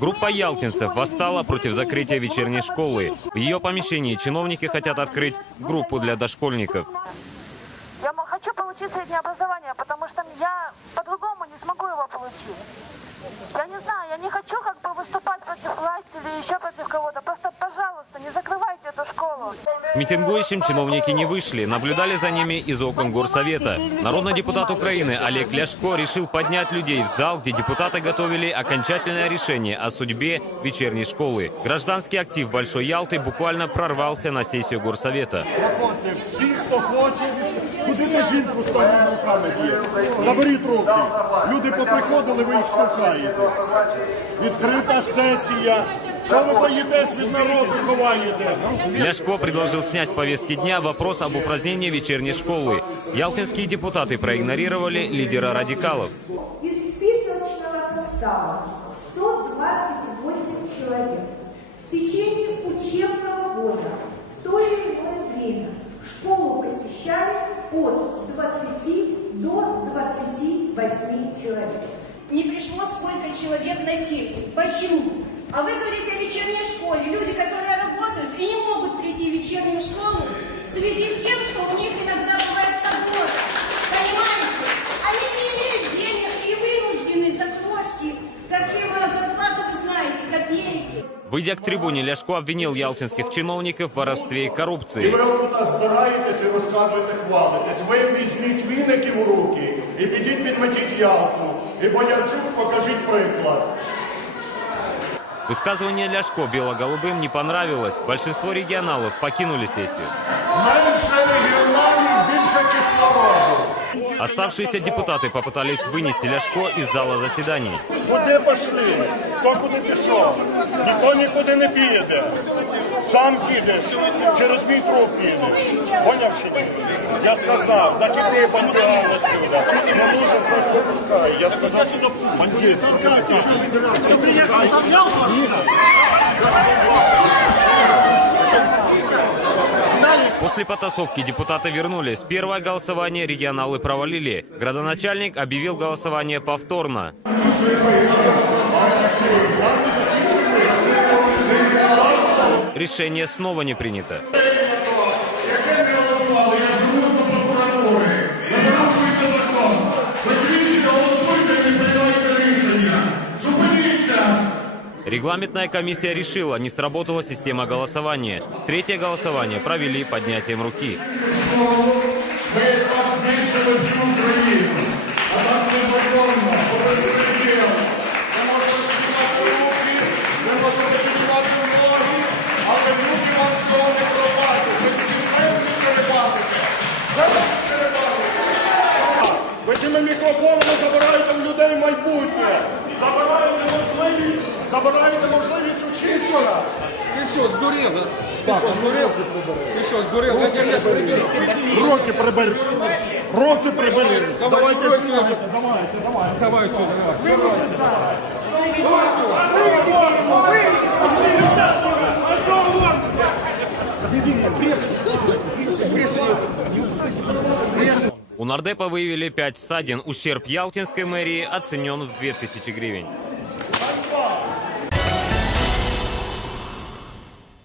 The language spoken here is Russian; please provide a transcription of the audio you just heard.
Группа ялтинцев восстала против закрытия вечерней школы. В ее помещении чиновники хотят открыть группу для дошкольников. Я хочу получить среднее образование, потому что я по-другому не смогу его получить. Я не знаю, я не хочу митингующим чиновники не вышли, наблюдали за ними из окон горсовета. Народный депутат Украины Олег Ляшко решил поднять людей в зал, где депутаты готовили окончательное решение о судьбе вечерней школы. Гражданский актив Большой Ялты буквально прорвался на сессию горсовета. Проходьте, всі, хто хоче, куди ви жінку з старими руками б'є? Заберіть руки. Люди поприходили, ви їх штовхаєте. Відкрита сесія. Що ви боїтесь від народу, ховаєте? Ляшко предложил снять с повестки дня вопрос об упразднении вечерней школы. Ялтинские депутаты проигнорировали лидера радикалов. Из списочного состава 128 человек в течение учебного года в то или иное время школу посещали от 20 до 28 человек. не пришло сколько человек на сессию. Почему? А вы говорите о вечерней школе. Люди, которые работают и не могут прийти в вечернюю школу в связи с тем, что у них иногда бывает работа. Понимаете? Они не имеют денег и вынуждены за крошки, какие у нас зарплаты, вы знаете, копейки. Выйдя к трибуне, Ляшко обвинил ялтинских чиновников в воровстве и І коррупции. ви тут збираєтесь і розказуєте, хвалитесь. Ви візьміть віників у руки і підіть підметіть ялку. І Боярчук покажіть приклад. Высказывание Ляшко бело-голубым не понравилось. Большинство регионалов покинули сессию. Менше регіоналів, більше кислороду. Оставшиеся депутаты попытались вынести Ляшко из зала заседаний. Куди пішли? Хто куди пішов? Ніхто нікуди не піде. Сам підеш, через мій труп підеш. Поняв чи ні? Я сказав, так іди бандюган отсюда. Не може, просто пускай. Я сказав, бандит. Ти После потасовки депутаты вернулись. Первое голосование регионалы провалили. Градоначальник объявил голосование повторно. Решение снова не принято. Регламентная комиссия решила, не сработала система голосования. Третье голосование провели поднятием руки. Ви цими мікрофонами забираєте в людей майбутнє. Забираєте можливість, забираєте можливість учитися. Ты что, сдурел, да? Ты что, сдурел? Ты что, сдурел? Я тебя сейчас приберу. Руки прибери. Руки прибери. Давай, Давайте стой, знімайте. Давайте, давайте. Давай отсюда, давай. У нардепа выявили 5 ссадин. Ущерб Ялтинской мэрии оценен в 2000 гривен.